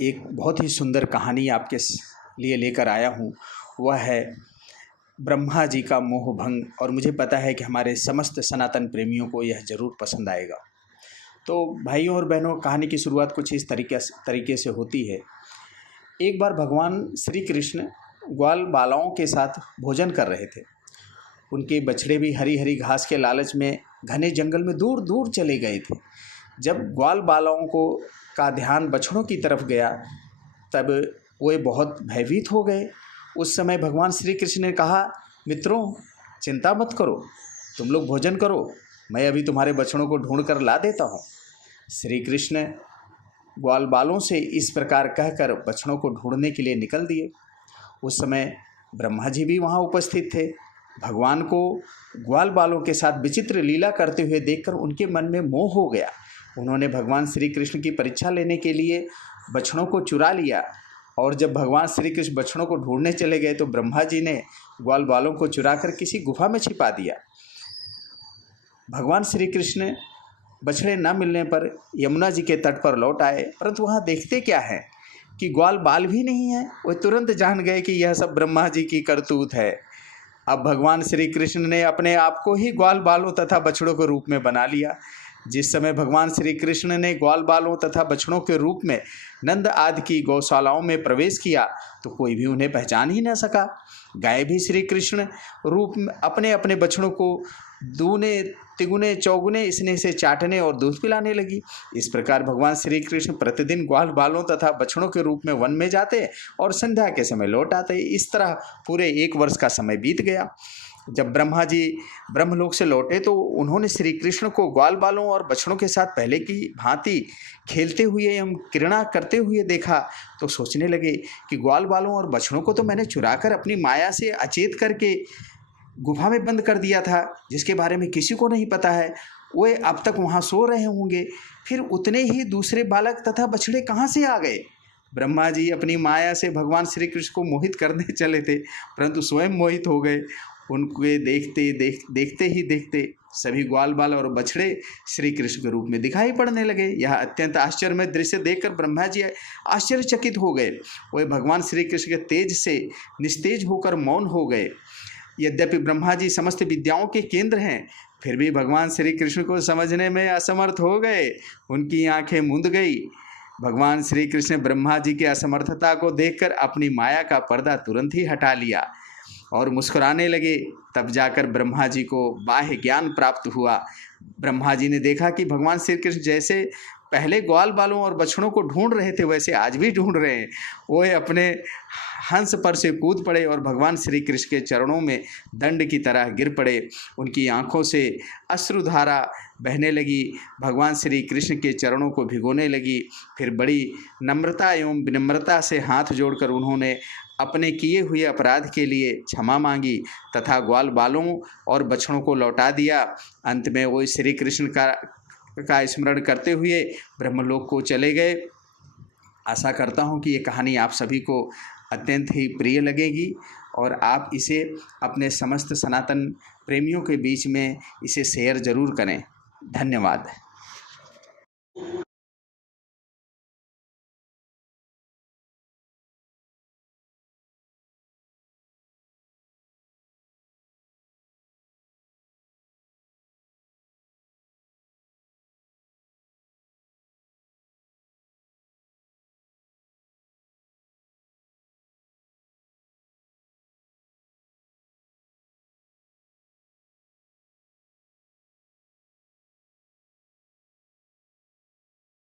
एक बहुत ही सुंदर कहानी आपके लिए लेकर आया हूँ। वह है ब्रह्मा जी का मोह भंग, और मुझे पता है कि हमारे समस्त सनातन प्रेमियों को यह ज़रूर पसंद आएगा। तो भाइयों और बहनों, कहानी की शुरुआत कुछ इस तरीके से होती है। एक बार भगवान श्री कृष्ण ग्वाल बालाओं के साथ भोजन कर रहे थे। उनके बछड़े भी हरी हरी घास के लालच में घने जंगल में दूर दूर चले गए थे। जब ग्वाल बालाओं का ध्यान बछड़ों की तरफ गया, तब वे बहुत भयभीत हो गए। उस समय भगवान श्री कृष्ण ने कहा, मित्रों, चिंता मत करो, तुम लोग भोजन करो, मैं अभी तुम्हारे बछड़ों को ढूंढ कर ला देता हूँ। श्री कृष्ण ग्वाल बालों से इस प्रकार कहकर बछड़ों को ढूंढने के लिए निकल दिए। उस समय ब्रह्मा जी भी वहाँ उपस्थित थे। भगवान को ग्वाल बालों के साथ विचित्र लीला करते हुए देखकर उनके मन में मोह हो गया। उन्होंने भगवान श्री कृष्ण की परीक्षा लेने के लिए बछड़ों को चुरा लिया, और जब भगवान श्री कृष्ण बछड़ों को ढूंढने चले गए तो ब्रह्मा जी ने ग्वाल बालों को चुराकर किसी गुफा में छिपा दिया। भगवान श्री कृष्ण बछड़े न मिलने पर यमुना जी के तट पर लौट आए, परंतु वहाँ देखते क्या है कि ग्वाल बाल भी नहीं है। वे तुरंत जान गए कि यह सब ब्रह्मा जी की करतूत है। अब भगवान श्री कृष्ण ने अपने आप को ही ग्वाल बालों तथा बछड़ों के रूप में बना लिया। जिस समय भगवान श्री कृष्ण ने ग्वाल बालों तथा बछड़ों के रूप में नंद आदि की गौशालाओं में प्रवेश किया तो कोई भी उन्हें पहचान ही न सका। गाय भी श्री कृष्ण रूप में अपने अपने बछड़ों को दूने तिगुने चौगुने स्नेह से चाटने और दूध पिलाने लगी। इस प्रकार भगवान श्री कृष्ण प्रतिदिन ग्वाल बालों तथा बछड़ों के रूप में वन में जाते और संध्या के समय लौट आते। इस तरह पूरे 1 वर्ष का समय बीत गया। जब ब्रह्मा जी ब्रह्मलोक से लौटे तो उन्होंने श्री कृष्ण को ग्वाल बालों और बछड़ों के साथ पहले की भांति खेलते हुए एवं क्रीड़ा करते हुए देखा, तो सोचने लगे कि ग्वाल बालों और बछड़ों को तो मैंने चुराकर अपनी माया से अचेत करके गुफा में बंद कर दिया था, जिसके बारे में किसी को नहीं पता है। वे अब तक वहाँ सो रहे होंगे, फिर उतने ही दूसरे बालक तथा बछड़े कहाँ से आ गए? ब्रह्मा जी अपनी माया से भगवान श्री कृष्ण को मोहित करने चले थे, परंतु स्वयं मोहित हो गए। उनके देखते ही देखते सभी ग्वाल बाल और बछड़े श्री कृष्ण के रूप में दिखाई पड़ने लगे। यह अत्यंत आश्चर्यमय दृश्य देखकर ब्रह्मा जी आश्चर्यचकित हो गए। वे भगवान श्री कृष्ण के तेज से निस्तेज होकर मौन हो गए। यद्यपि ब्रह्मा जी समस्त विद्याओं के केंद्र हैं, फिर भी भगवान श्री कृष्ण को समझने में असमर्थ हो गए। उनकी आंखें मूंद गई। भगवान श्री कृष्ण ने ब्रह्मा जी की असमर्थता को देखकर अपनी माया का पर्दा तुरंत ही हटा लिया और मुस्कुराने लगे। तब जाकर ब्रह्मा जी को बाह्य ज्ञान प्राप्त हुआ। ब्रह्मा जी ने देखा कि भगवान श्री कृष्ण जैसे पहले ग्वाल बालों और बछड़ों को ढूंढ रहे थे, वैसे आज भी ढूंढ रहे हैं। वो अपने हंस पर से कूद पड़े और भगवान श्री कृष्ण के चरणों में दंड की तरह गिर पड़े। उनकी आंखों से अश्रुधारा बहने लगी, भगवान श्री कृष्ण के चरणों को भिगोने लगी। फिर बड़ी नम्रता एवं विनम्रता से हाथ जोड़कर उन्होंने अपने किए हुए अपराध के लिए क्षमा मांगी तथा ग्वाल बालों और बछड़ों को लौटा दिया। अंत में वो श्री कृष्ण का स्मरण करते हुए ब्रह्मलोक को चले गए। आशा करता हूँ कि ये कहानी आप सभी को अत्यंत ही प्रिय लगेगी और आप इसे अपने समस्त सनातन प्रेमियों के बीच में इसे शेयर ज़रूर करें। धन्यवाद।